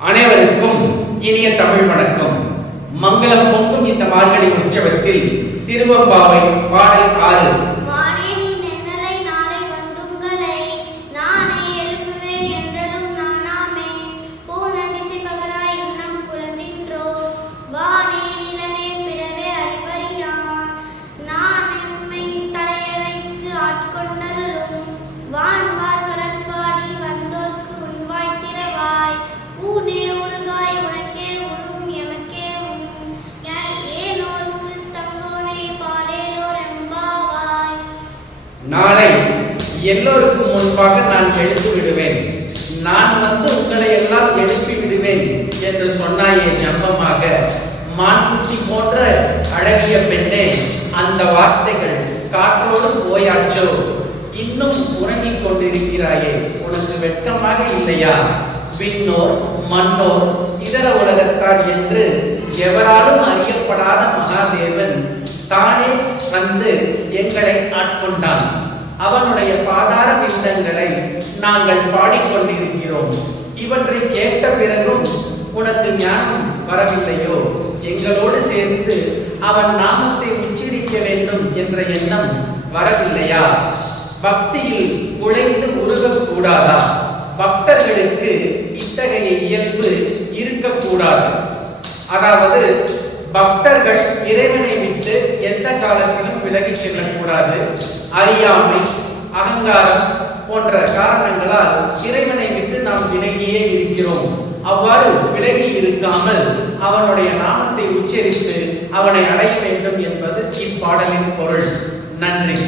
அனைவருக்கும் இனிய தமிழ் வணக்கம். மங்களம் பொங்கும் இந்த மார்கழி உற்சவத்தில் திருவெம்பாவை பாடல் 6. நாளை எல்லோருக்கும் முன்பாக நான் எழுப்பி விடுவேன், நான் வந்து உங்களை எல்லாம் எழுப்பி விடுவேன் என்று சொன்னாயே ஞம்பமாக. மான்குட்டி போன்ற அழகிய பெண்ணே, அந்த வார்த்தைகள் காற்றோடு போயாச்சோ? இன்னும் உறங்கிக் கொண்டிருக்கிறாயே, உனக்கு வெட்கமாக இல்லையா? விண்ணோர் மண்ணோர் இதர உலகத்தார் என்று எவராலும் அறியப்படாத மகாதேவன் தானே வந்து எங்களை ஆட்கொண்டான். அவனுடைய பாதார பிண்டங்களை நாங்கள் பாடிக்கொண்டிருக்கிறோம். இவற்றை கேட்ட பிறகும் உனக்கு ஞானம் வரவில்லையோ? எங்களோடு சேர்ந்து அவன் நாமத்தை உச்சரிக்க வேண்டும் என்ற எண்ணம் வரவில்லையா? பக்தியில் குழைந்து உருகக்கூடாதா? பக்தர்களுக்கு இத்தகைய இயல்பு இருக்கக்கூடாது. அதாவது பக்தர்கள் இறைவனை விட்டு எந்த காலத்திலும் விலகி செல்லக்கூடாது. அறியாமை, அகங்காரம் போன்ற காரணங்களால் இறைவனை விட்டு நாம் விலகியே இருக்கிறோம். அவ்வாறு விலகி இருக்காமல் அவனுடைய நாமத்தை உச்சரித்து அவனை அடைய வேண்டும் என்பது இப்பாடலின் பொருள். நன்றி.